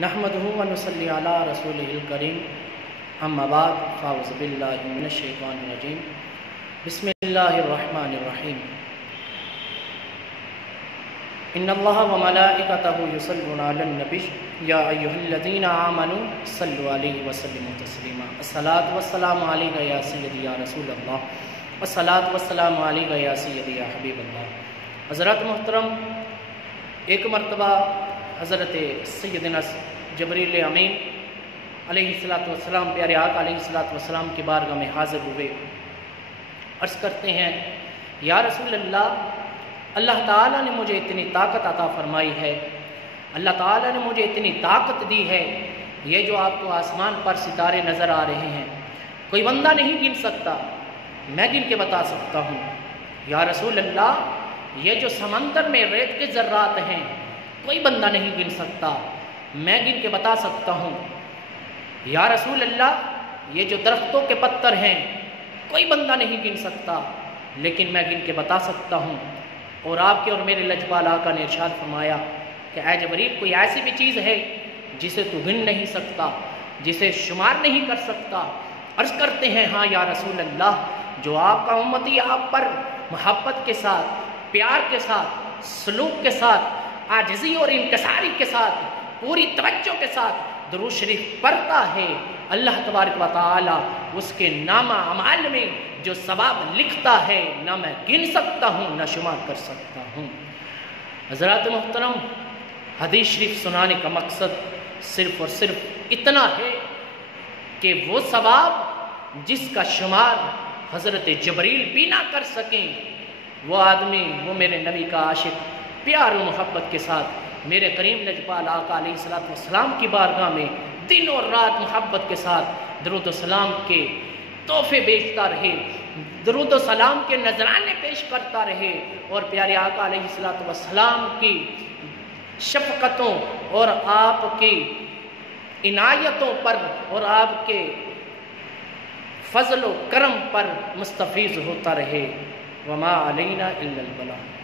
نحمدہ و نصلی علی رسولہ الکریم اما بعد فاعوذ باللہ من الشیطان الرجیم بسم اللہ الرحمن الرحیم ان اللہ و ملائکتہ یصلون علی النبی یا ایھا الذین آمنوا صلوا علیہ وسلموا تسلیما الصلاۃ والسلام علیک یا سیدی یا رسول اللہ والصلاۃ والسلام علیک یا سیدی یا حبیب اللہ۔ حضرات محترم، ایک مرتبہ حضرت سیدنا جبریل امین علیہ السلام پیارے آقا علیہ السلام کی بارگاہ میں حاضر ہوئے، عرض کرتے ہیں یا رسول اللہ تعالیٰ نے مجھے اتنی طاقت عطا فرمائی ہے، اللہ تعالیٰ نے مجھے اتنی طاقت دی ہے، یہ جو آپ کو آسمان پر ستارے نظر آ رہے ہیں کوئی بندہ نہیں گن سکتا، میں گن کے بتا سکتا ہوں۔ یا رسول اللہ، یہ جو سمندر میں ریت کے ذرات ہیں کوئی بندہ نہیں گن سکتا، میں گن کے بتا سکتا ہوں۔ یا رسول اللہ، یہ جو درختوں کے پتھر ہیں کوئی بندہ نہیں گن سکتا، لیکن میں گن کے بتا سکتا ہوں۔ اور آپ کے اور میرے لجپال آقا نے ارشاد فرمایا کہ اے جبریل، کوئی ایسی بھی چیز ہے جسے تو گن نہیں سکتا، جسے شمار نہیں کر سکتا؟ عرض کرتے ہیں ہاں یا رسول اللہ، جو آپ کا امتی آپ پر محبت کے ساتھ، پیار کے ساتھ، سلوک کے ساتھ، عاجزی اور انکساری کے ساتھ، پوری توجہ کے ساتھ درود شریف پڑھتا ہے، اللہ تبارک و تعالی اس کے نامہ اعمال میں جو ثواب لکھتا ہے نہ میں گن سکتا ہوں نہ شمار کر سکتا ہوں۔ حضرات محترم، حدیث شریف سنانے کا مقصد صرف اور صرف اتنا ہے کہ وہ ثواب جس کا شمار حضرت جبریل بھی نہ کر سکیں، وہ آدمی، وہ میرے نبی کا عاشق پیار و محبت کے ساتھ میرے کریم لجپال آقا علیہ السلام کی بارگاہ میں دن اور رات محبت کے ساتھ درود و سلام کے تحفے بیچتا رہے، درود و سلام کے نذرانے پیش کرتا رہے، اور پیارے آقا علیہ السلام کی شفقتوں اور آپ کی عنایتوں پر اور آپ کے فضل و کرم پر مستفیض ہوتا رہے۔ وما علینا الا البلاغ۔